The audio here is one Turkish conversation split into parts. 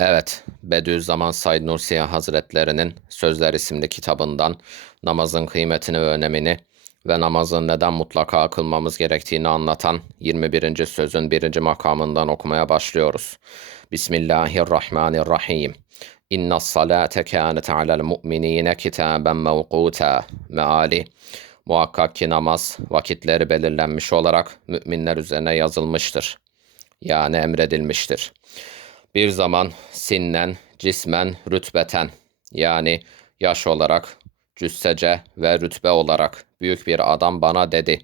Evet, Bediüzzaman Said Nursi Hazretlerinin Sözler isimli kitabından namazın kıymetini ve önemini ve namazın neden mutlaka kılmamız gerektiğini anlatan 21. sözün birinci makamından okumaya başlıyoruz. Bismillahirrahmanirrahim. İnna salate kânet alel mu'minine kitaben mevkuta. Meali Muhakkak ki namaz vakitleri belirlenmiş olarak müminler üzerine yazılmıştır. Yani emredilmiştir. Bir zaman sinnen, cismen, rütbeten yani yaş olarak, cüssece ve rütbe olarak büyük bir adam bana dedi.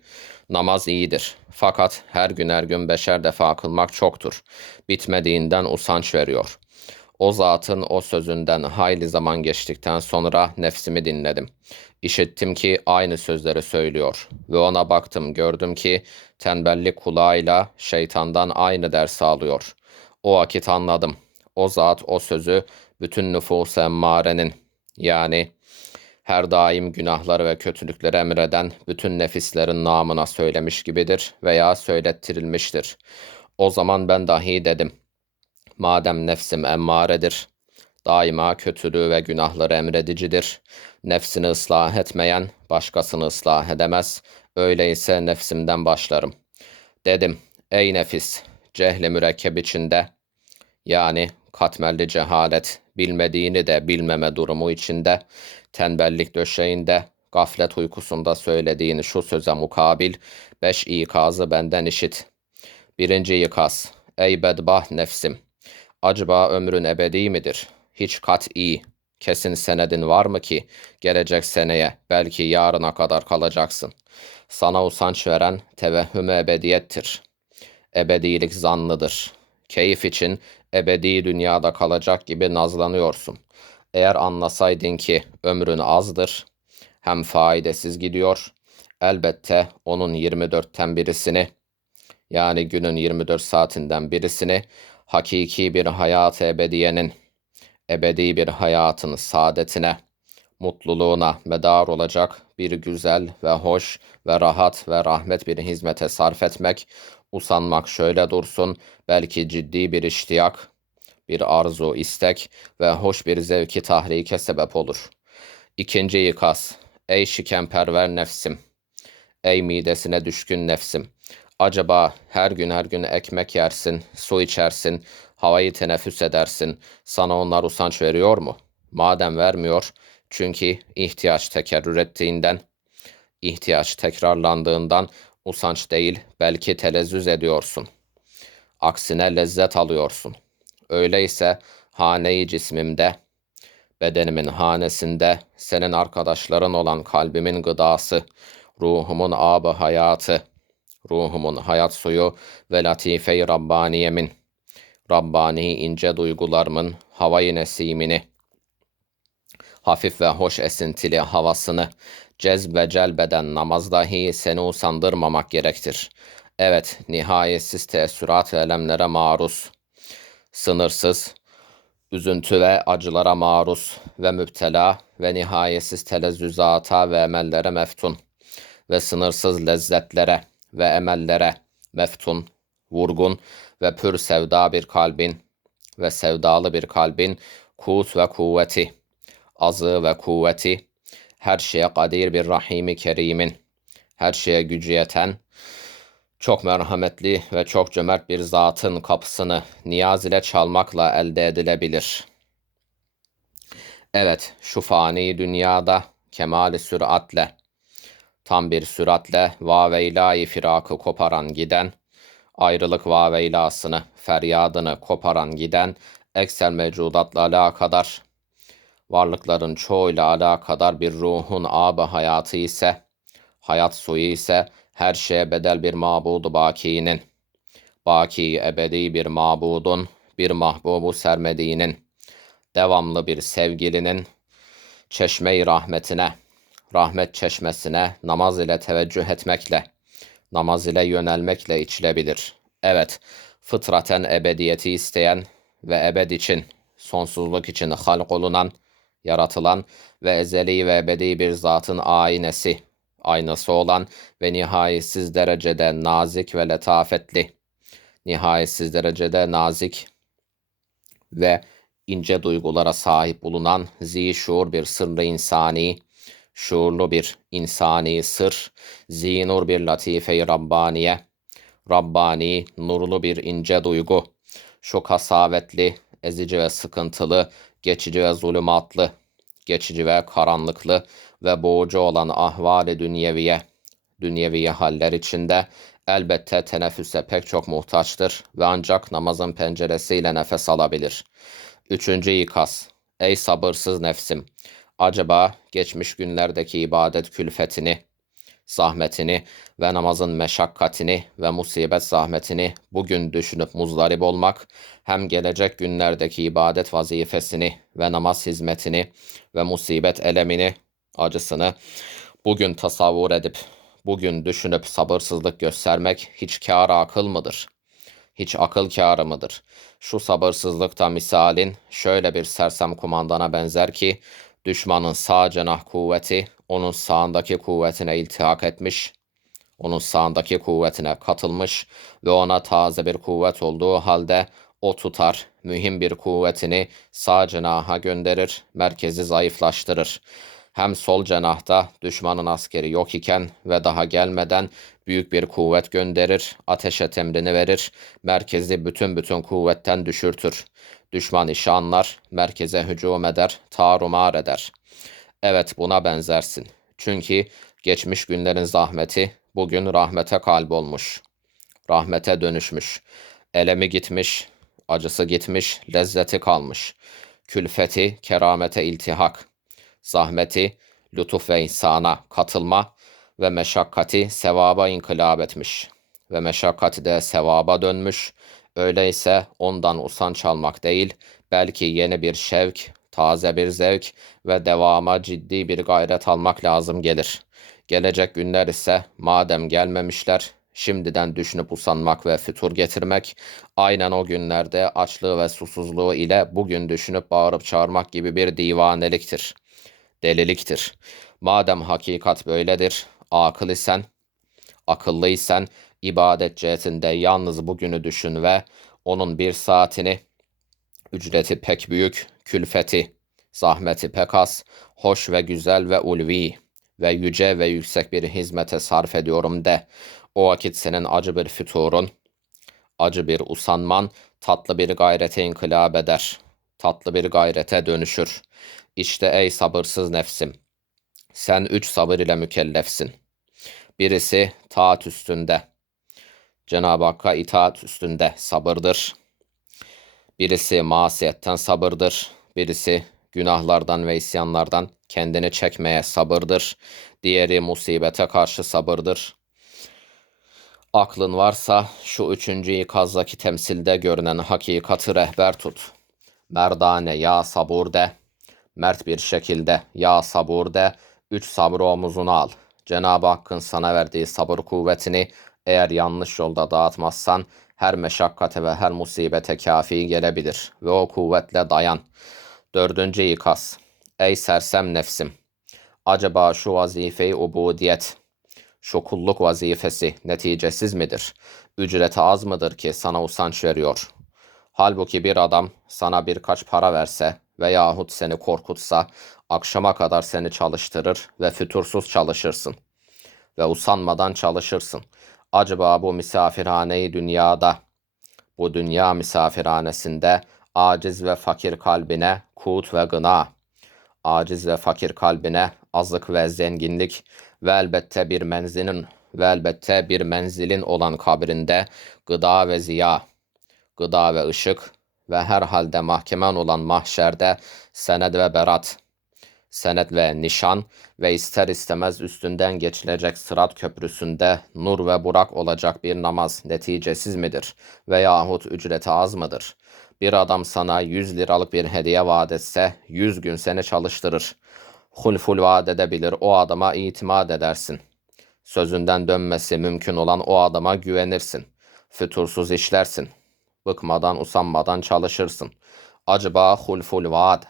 Namaz iyidir. Fakat her gün her gün beşer defa kılmak çoktur. Bitmediğinden usanç veriyor. O zatın o sözünden hayli zaman geçtikten sonra nefsimi dinledim. İşittim ki aynı sözleri söylüyor ve ona baktım gördüm ki tembellik kulağıyla şeytandan aynı ders alıyor. O vakit anladım. O zat o sözü bütün nüfus emmarenin yani her daim günahları ve kötülükleri emreden bütün nefislerin namına söylemiş gibidir veya söylettirilmiştir. O zaman ben dahi dedim. Madem nefsim emmaredir, daima kötülüğü ve günahları emredicidir. Nefsini ıslah etmeyen başkasını ıslah edemez. Öyleyse nefsimden başlarım. Dedim, ey nefis, cehli mürekkep içinde, yani katmerli cehalet, bilmediğini de bilmeme durumu içinde, tembellik döşeğinde, gaflet uykusunda söylediğin şu söze mukabil, beş ikazı benden işit. Birinci ikaz, ey bedbah nefsim, acaba ömrün ebedi midir? Hiç kat iyi, kesin senedin var mı ki, gelecek seneye, belki yarına kadar kalacaksın. Sana usanç veren tevehhüm ebediyettir. Ebedilik zannıdır. Keyif için ebedi dünyada kalacak gibi nazlanıyorsun. Eğer anlasaydın ki ömrün azdır, hem faydasız gidiyor, elbette onun 24'ten birisini, yani günün 24 saatinden birisini, hakiki bir hayat ebediyenin, ebedi bir hayatın saadetine, mutluluğuna medar olacak bir güzel ve hoş ve rahat ve rahmet bir hizmete sarf etmek, usanmak şöyle dursun, belki ciddi bir iştiyak, bir arzu, istek ve hoş bir zevki tahrike sebep olur. İkinci ikaz, ey şikenperver nefsim, ey midesine düşkün nefsim, acaba her gün her gün ekmek yersin, su içersin, havayı teneffüs edersin, sana onlar usanç veriyor mu? Madem vermiyor, çünkü ihtiyaç tekerrür ettiğinden, ihtiyaç tekrarlandığından usanç değil, belki telezzüz ediyorsun. Aksine lezzet alıyorsun. Öyleyse haneyi cismimde, bedenimin hanesinde, senin arkadaşların olan kalbimin gıdası, ruhumun abı hayatı, ruhumun hayat suyu ve latife-i Rabbaniyemin, Rabbani ince duygularımın havayı nesimini, hafif ve hoş esintili havasını. Cezbe celbeden namaz dahi seni usandırmamak gerektir. Evet, nihayetsiz teessürat ve elemlere maruz, sınırsız, üzüntü ve acılara maruz ve müptela ve nihayetsiz telezzüzata ve emellere meftun ve sınırsız lezzetlere ve emellere meftun, vurgun ve pür sevda bir kalbin ve sevdalı bir kalbin kut ve kuvveti, azı ve kuvveti, her şeye kadir bir rahimi kerimin, her şeye gücü yeten, çok merhametli ve çok cömert bir zatın kapısını niyaz ile çalmakla elde edilebilir. Evet, şu fani dünyada kemali süratle, tam bir süratle vaveylayı firakı koparan giden, ayrılık vaveylasını, feryadını koparan giden, eksel mevcudatla alakadar, varlıkların çoğuyla alakadar bir ruhun abı hayatı ise, hayat suyu ise, her şeye bedel bir mabudu bakinin, baki ebedi bir mabudun, bir mahbubu sermediğinin, devamlı bir sevgilinin, çeşme-i rahmetine, rahmet çeşmesine namaz ile teveccüh etmekle, namaz ile yönelmekle içilebilir. Evet, fıtraten ebediyeti isteyen ve ebed için, sonsuzluk için halk olunan, yaratılan ve ezeli ve ebedi bir zatın aynesi, aynası olan ve nihayetsiz derecede nazik ve letafetli, nihayetsiz derecede nazik ve ince duygulara sahip bulunan zişur bir sırrı insani, şuurlu bir insani sır, zinur bir latife-i Rabbaniye, Rabbani, nurlu bir ince duygu, şu kasavetli, ezici ve sıkıntılı, geçici ve zulümatlı, geçici ve karanlıklı ve boğucu olan ahvali dünyeviye, dünyevi haller içinde elbette teneffüse pek çok muhtaçtır ve ancak namazın penceresiyle nefes alabilir. Üçüncü ikaz. Ey sabırsız nefsim! Acaba geçmiş günlerdeki ibadet külfetini, zahmetini ve namazın meşakkatini ve musibet zahmetini bugün düşünüp muzdarip olmak, hem gelecek günlerdeki ibadet vazifesini ve namaz hizmetini ve musibet elemini, acısını bugün tasavvur edip, bugün düşünüp sabırsızlık göstermek hiç kâr akıl mıdır? Hiç akıl kârı mıdır? Şu sabırsızlıkta misalin şöyle bir sersem kumandana benzer ki, düşmanın sağ cenah kuvveti onun sağındaki kuvvetine iltihak etmiş, onun sağındaki kuvvetine katılmış ve ona taze bir kuvvet olduğu halde o tutar, mühim bir kuvvetini sağ cenaha gönderir, merkezi zayıflaştırır. Hem sol cenahta düşmanın askeri yok iken ve daha gelmeden büyük bir kuvvet gönderir, ateşe temrini verir, merkezi bütün bütün kuvvetten düşürtür. Düşman işi anlar, merkeze hücum eder, tarumar eder. Evet buna benzersin. Çünkü geçmiş günlerin zahmeti bugün rahmete kalp olmuş. Rahmete dönüşmüş. Elemi gitmiş, acısı gitmiş, lezzeti kalmış. Külfeti, keramete iltihak. Zahmeti, lütuf ve insana katılma ve meşakkati sevaba inkılap etmiş. Ve meşakkati de sevaba dönmüş. Öyleyse ondan usanç almak değil, belki yeni bir şevk, taze bir zevk ve devama ciddi bir gayret almak lazım gelir. Gelecek günler ise madem gelmemişler, şimdiden düşünüp usanmak ve fütur getirmek, aynen o günlerde açlığı ve susuzluğu ile bugün düşünüp bağırıp çağırmak gibi bir divaneliktir. Deliliktir. Madem hakikat böyledir, akıl isen, akıllıysan, ibadet cihetinde yalnız bugünü düşün ve onun bir saatini, ücreti pek büyük, külfeti, zahmeti pek az, hoş ve güzel ve ulvi ve yüce ve yüksek bir hizmete sarf ediyorum de, o vakit senin acı bir füturun, acı bir usanman, tatlı bir gayrete inkılap eder, tatlı bir gayrete dönüşür. İşte ey sabırsız nefsim, sen üç sabır ile mükellefsin. Birisi taat üstünde, Cenab-ı Hakk'a itaat üstünde sabırdır. Birisi masiyetten sabırdır. Birisi günahlardan ve isyanlardan kendini çekmeye sabırdır. Diğeri musibete karşı sabırdır. Aklın varsa şu üçüncü ikazdaki temsilde görünen hakikati rehber tut. Merdane ya sabur de. Mert bir şekilde ya sabur de. Üç sabrı omuzuna al. Cenab-ı Hakk'ın sana verdiği sabır kuvvetini eğer yanlış yolda dağıtmazsan her meşakkate ve her musibete kafi gelebilir ve o kuvvetle dayan. Dördüncü ikaz. Ey sersem nefsim! Acaba şu vazifeyi ubudiyet, şu kulluk vazifesi neticesiz midir? Ücreti az mıdır ki sana usanç veriyor? Halbuki bir adam sana birkaç para verse veyahut seni korkutsa akşama kadar seni çalıştırır ve fütursuz çalışırsın ve usanmadan çalışırsın. Acaba bu misafirhaneyi dünyada, bu dünya misafirhanesinde aciz ve fakir kalbine kut ve gına, aciz ve fakir kalbine azlık ve zenginlik ve elbette bir menzilin ve elbette bir menzilin olan kabrinde gıda ve ziya, gıda ve ışık ve herhalde mahkemen olan mahşerde sened ve berat, senet ve nişan ve ister istemez üstünden geçilecek sırat köprüsünde nur ve burak olacak bir namaz neticesiz midir veyahut ücreti az mıdır? Bir adam sana 100 liralık bir hediye vaat etse 100 gün seni çalıştırır. Hulful vaat edebilir o adama itimat edersin. Sözünden dönmesi mümkün olan o adama güvenirsin. Fütursuz işlersin. Bıkmadan usanmadan çalışırsın. Acaba hulful vaad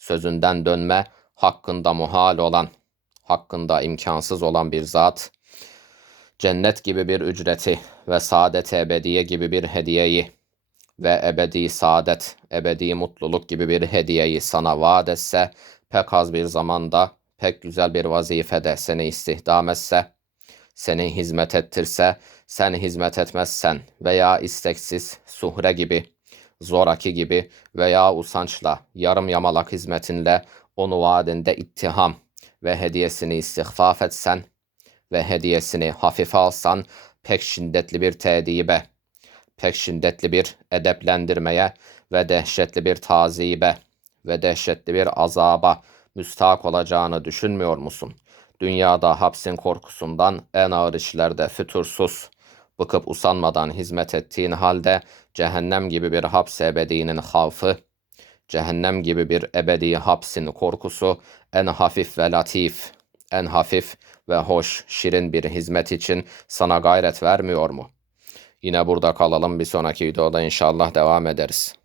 sözünden dönme hakkında muhal olan, hakkında imkansız olan bir zat, cennet gibi bir ücreti ve saadet ebediye gibi bir hediyeyi ve ebedi saadet, ebedi mutluluk gibi bir hediyeyi sana vaat etse, pek az bir zamanda, pek güzel bir vazifede seni istihdam etse, seni hizmet ettirse, sen hizmet etmezsen veya isteksiz, suhre gibi, zoraki gibi veya usançla, yarım yamalak hizmetinle onu vaadinde ittiham ve hediyesini istihfaf etsen ve hediyesini hafife alsan pek şiddetli bir tedibe, pek şiddetli bir edeplendirmeye ve dehşetli bir tazibe ve dehşetli bir azaba müstahak olacağını düşünmüyor musun? Dünyada hapsin korkusundan en ağır işlerde fütursuz, bıkıp usanmadan hizmet ettiğin halde cehennem gibi bir haps ebedinin havfı, cehennem gibi bir ebedi hapsin korkusu en hafif ve latif, en hafif ve hoş, şirin bir hizmet için sana gayret vermiyor mu? Yine burada kalalım. Bir sonraki videoda inşallah devam ederiz.